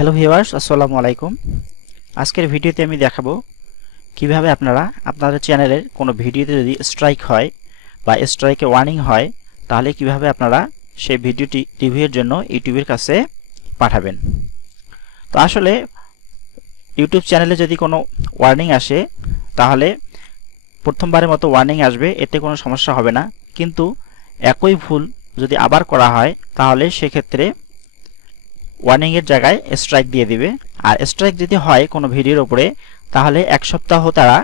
Hello viewers, আসসালামু আলাইকুম। আজকের ভিডিওতে আমি দেখাবো কিভাবে আপনারা আপনাদের চ্যানেলের কোনো ভিডিওতে যদি স্ট্রাইক হয় বা স্ট্রাইকে ওয়ার্নিং হয় তাহলে কিভাবে আপনারা সেই ভিডিওটি রিভিউয়ের জন্য ইউটিউবের কাছে পাঠাবেন। তো আসলে ইউটিউব চ্যানেলে যদি কোনো ওয়ার্নিং আসে তাহলে প্রথমবারের মতো ওয়ার্নিং আসবে, এতে কোনো সমস্যা হবে না। কিন্তু একই ভুল যদি আবার করা হয় তাহলে সেক্ষেত্রে ওয়ার্নিংয়ের জায়গায় স্ট্রাইক দিয়ে দিবে। আর স্ট্রাইক যদি হয় কোনো ভিডিওর উপরে তাহলে এক সপ্তাহ তারা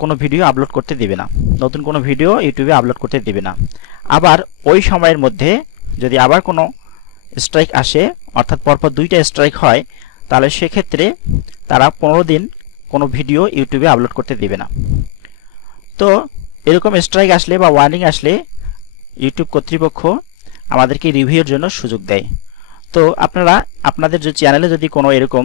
কোনো ভিডিও আপলোড করতে দিবে না, নতুন কোনো ভিডিও ইউটিউবে আপলোড করতে দিবে না। আবার ওই সময়ের মধ্যে যদি আবার কোনো স্ট্রাইক আসে, অর্থাৎ পরপর দুইটা স্ট্রাইক হয়, তাহলে সেক্ষেত্রে তারা 15 দিন কোনো ভিডিও ইউটিউবে আপলোড করতে দিবে না। তো এরকম স্ট্রাইক আসলে বা ওয়ার্নিং আসলে ইউটিউব কর্তৃপক্ষ আমাদেরকে রিভিউয়ের জন্য সুযোগ দেয়। তো আপনারা আপনাদের যে চ্যানেলে যদি কোনো এরকম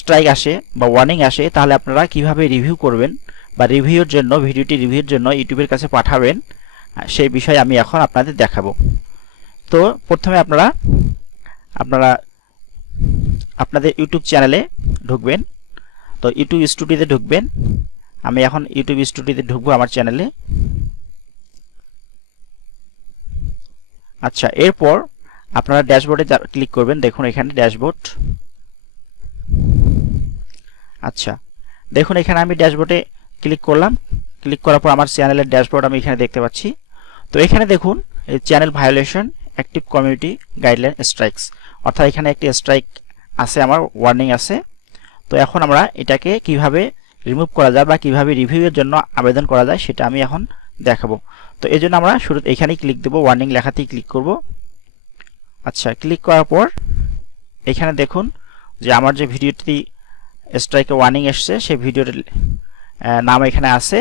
স্ট্রাইক আসে বা ওয়ার্নিং আসে তাহলে আপনারা কিভাবে রিভিউ করবেন বা রিভিউর জন্য ভিডিওটি রিভিউর জন্য ইউটিউবের কাছে পাঠাবেন সেই বিষয়ে আমি এখন আপনাদের দেখাবো। তো প্রথমে আপনারা আপনাদের ইউটিউব চ্যানেলে ঢুকবেন। তো ইউটিউব স্টুডিওতে ঢুকবেন। আমি এখন ইউটিউব স্টুডিওতে ঢুকবো আমার চ্যানেলে। আচ্ছা, এরপর আপনারা ড্যাশবোর্ডে ক্লিক করবেন। দেখুন এখানে ড্যাশবোর্ড। আচ্ছা, দেখুন এখানে আমি ড্যাশবোর্ডে ক্লিক করলাম। ক্লিক করার পর আমার চ্যানেলের ড্যাশবোর্ড আমি এখানে দেখতে পাচ্ছি। তো এখানে দেখুন এই channel violation, active community guideline, strikes, অর্থাৎ এখানে একটি স্ট্রাইক আছে, আমার ওয়ার্নিং আছে। তো এখন আমরা এটাকে কিভাবে রিমুভ করা যায় বা কিভাবে রিভিউয়ের জন্য আবেদন করা যায় সেটা আমি এখন দেখাবো। তো এই জন্য আমরা শুরুতে এখানেই ক্লিক দেবো, ওয়ার্নিং লেখাতেই ক্লিক করব। আচ্ছা, ক্লিক করার পর এখানে দেখুন যে আমার যে ভিডিওটি স্ট্রাইকে ওয়ার্নিং এসছে সেই ভিডিওর নাম এখানে আছে।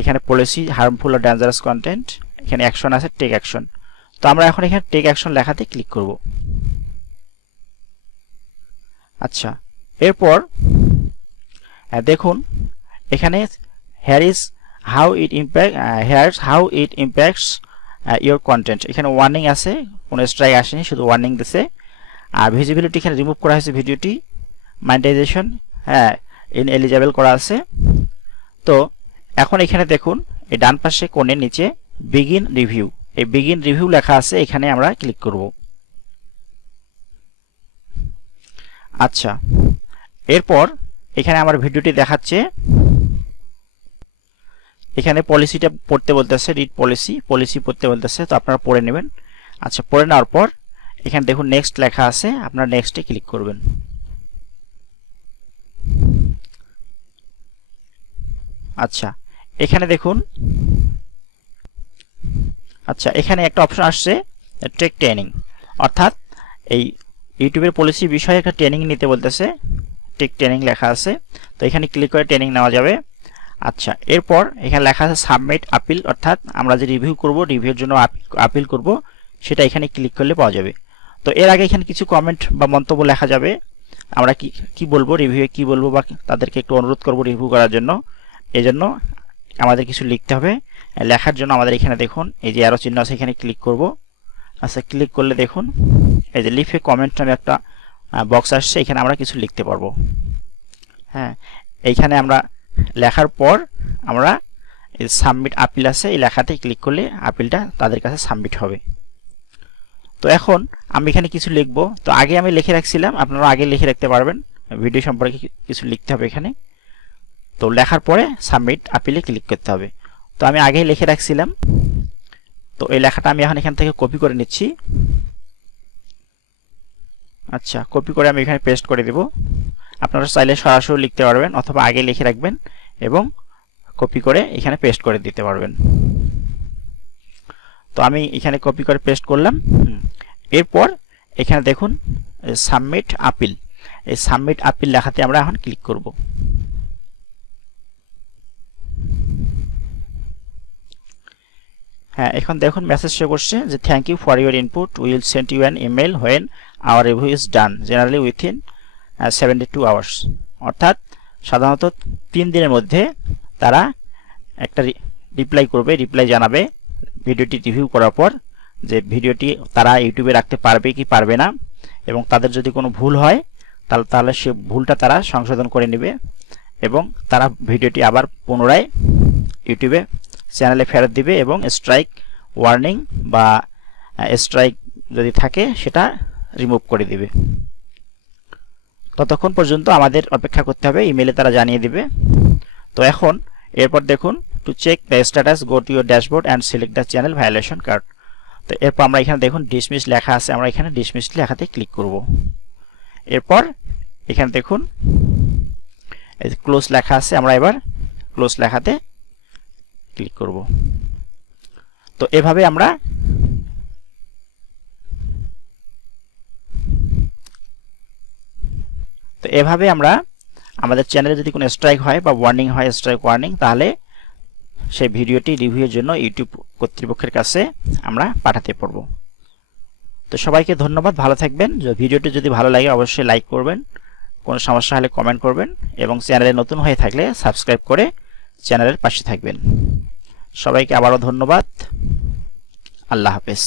এখানে পলিসি, হার্মফুল আর ডেঞ্জারাস কন্টেন্ট, এখানে অ্যাকশন আছে, টেক অ্যাকশন। তো আমরা এখন এখানে টেক অ্যাকশন লেখাতে ক্লিক করব। আচ্ছা, এরপর দেখুন এখানে hairs how it impacts your content, এখানে ওয়ার্নিং আছে, কোনো স্ট্রাইক আসেনি, শুধু ওয়ার্নিং দিছে। আর ভিজিবিলিটি এখানে রিমুভ করা হয়েছে ভিডিওটি। মনিটাইজেশন ইনএলিজিবল করা আছে। তো এখন এখানে দেখুন এই ডান পাশে কোণের নিচে বিগিন রিভিউ, এই বিগিন রিভিউ লেখা আছে, এখানে আমরা ক্লিক করব। আচ্ছা, এরপর এখানে আমার ভিডিওটি দেখাচ্ছে, এখানে পলিসিটা পড়তে বলতেছে, রিড পলিসি পড়তে বলতেছে, তো আপনারা পড়ে নেবেন। আচ্ছা, পড়ে নেওয়ার পর এখানে দেখুন নেক্সট লেখা আছে, আপনারা নেক্সটে ক্লিক করবেন। আচ্ছা, এখানে দেখুন, আচ্ছা এখানে একটা অপশন আসছে টেক ট্রেনিং, অর্থাৎ এই ইউটিউবের পলিসি বিষয়ে একটা ট্রেনিং নিতে বলতেছে, টেক ট্রেনিং লেখা আছে। তো এখানে ক্লিক করে ট্রেনিং নেওয়া যাবে। আচ্ছা, এরপর এখানে লেখা আছে সাবমিট আপিল, অর্থাৎ আমরা যে রিভিউ করব, রিভিউর জন্য আপিল করব, সেটা এখানে ক্লিক করলে পাওয়া যাবে। তো এর আগে এখানে কিছু কমেন্ট বা মন্তব্য লেখা যাবে, আমরা কি বলবো, রিভিউয়ে কি বলবো, বা তাদেরকে একটু অনুরোধ করব রিভিউ করার জন্য। এজন্য আমাদের কিছু লিখতে হবে। লেখার জন্য আমাদের এখানে দেখুন এই যে অ্যারো চিহ্ন আছে, এখানে ক্লিক করব। আচ্ছা, ক্লিক করলে দেখুন এই যে লিফে কমেন্ট নামে একটা বক্স আসছে, এখানে আমরা কিছু লিখতে পারবো। হ্যাঁ, এইখানে আমরা লেখার পর আমরা এই সাবমিট আপিল আছে, এই লেখাতে ক্লিক করলে আপিলটা তাদের কাছে সাবমিট হবে। তো এখন আমি এখানে কিছু লিখবো। তো আগে আমি লিখে রাখছিলাম, আপনারা আগে লিখে রাখতে পারবেন, ভিডিও সম্পর্কে কিছু লিখতে হবে এখানে। তো লেখার পরে সাবমিট আপিলে ক্লিক করতে হবে। তো আমি আগেই লিখে রাখছিলাম, তো এই লেখাটা আমি এখন এখান থেকে কপি করে নিচ্ছি। আচ্ছা, কপি করে আমি এখানে পেস্ট করে দেব। আপনারা চাইলে সরাসরি লিখতে পারবেন অথবা আগে লিখে রাখবেন এবং কপি করে এখানে পেস্ট করে দিতে পারবেন। তো আমি এখানে কপি করে পেস্ট করলাম। এরপর এখানে দেখুন সাবমিট আপিল, এই সাবমিট আপিল লেখাতে আমরা এখন ক্লিক করব। হ্যাঁ, এখন দেখুন মেসেজ শো করছে যে thank you for your input, will send you an email when our review is done, generally within 72 hours, অর্থাৎ সাধারণত 3 দিনের মধ্যে তারা একটা রিপ্লাই জানাবে ভিডিওটি রিভিউ করার পর, যে ভিডিওটি তারা ইউটিউবে রাখতে পারবে কি পারবে না, এবং তাদের যদি কোনো ভুল হয় তাহলে সে ভুলটা তারা সংশোধন করে নেবে এবং তারা ভিডিওটি আবার পুনরায় ইউটিউবে চ্যানেলে ফেরত দিবে এবং স্ট্রাইক ওয়ার্নিং বা স্ট্রাইক যদি থাকে সেটা রিমুভ করে দিবে। ততক্ষণ পর্যন্ত আমাদের অপেক্ষা করতে হবে, ইমেলে তারা জানিয়ে দিবে। তো এখন এরপর দেখুন, to check the status go to your dashboard and select the channel violation card. তো এরপর আমরা এখানে দেখুন ডিসমিস লেখা আছে, আমরা এখানে ডিসমিস লেখাতে ক্লিক করব। এরপর এখানে দেখুন এই যে ক্লোজ লেখা আছে, আমরা এবার ক্লোজ লেখাতে ক্লিক করব। তো এভাবে আমরা আমাদের চ্যানেলে যদি কোনো স্ট্রাইক হয় বা ওয়ার্নিং হয়, স্ট্রাইক ওয়ার্নিং, তাহলে সেই ভিডিওটি রিভিউয়ের জন্য ইউটিউব কর্তৃপক্ষের কাছে আমরা পাঠাতে পারবো। তো সবাইকে ধন্যবাদ, ভালো থাকবেন। ভিডিওটি যদি ভালো লাগে অবশ্যই লাইক করবেন, কোনো সমস্যা হলে কমেন্ট করবেন এবং চ্যানেলে নতুন হয়ে থাকলে সাবস্ক্রাইব করে চ্যানেলের পাশে থাকবেন। সবাইকে আবারও ধন্যবাদ। আল্লাহ হাফেজ।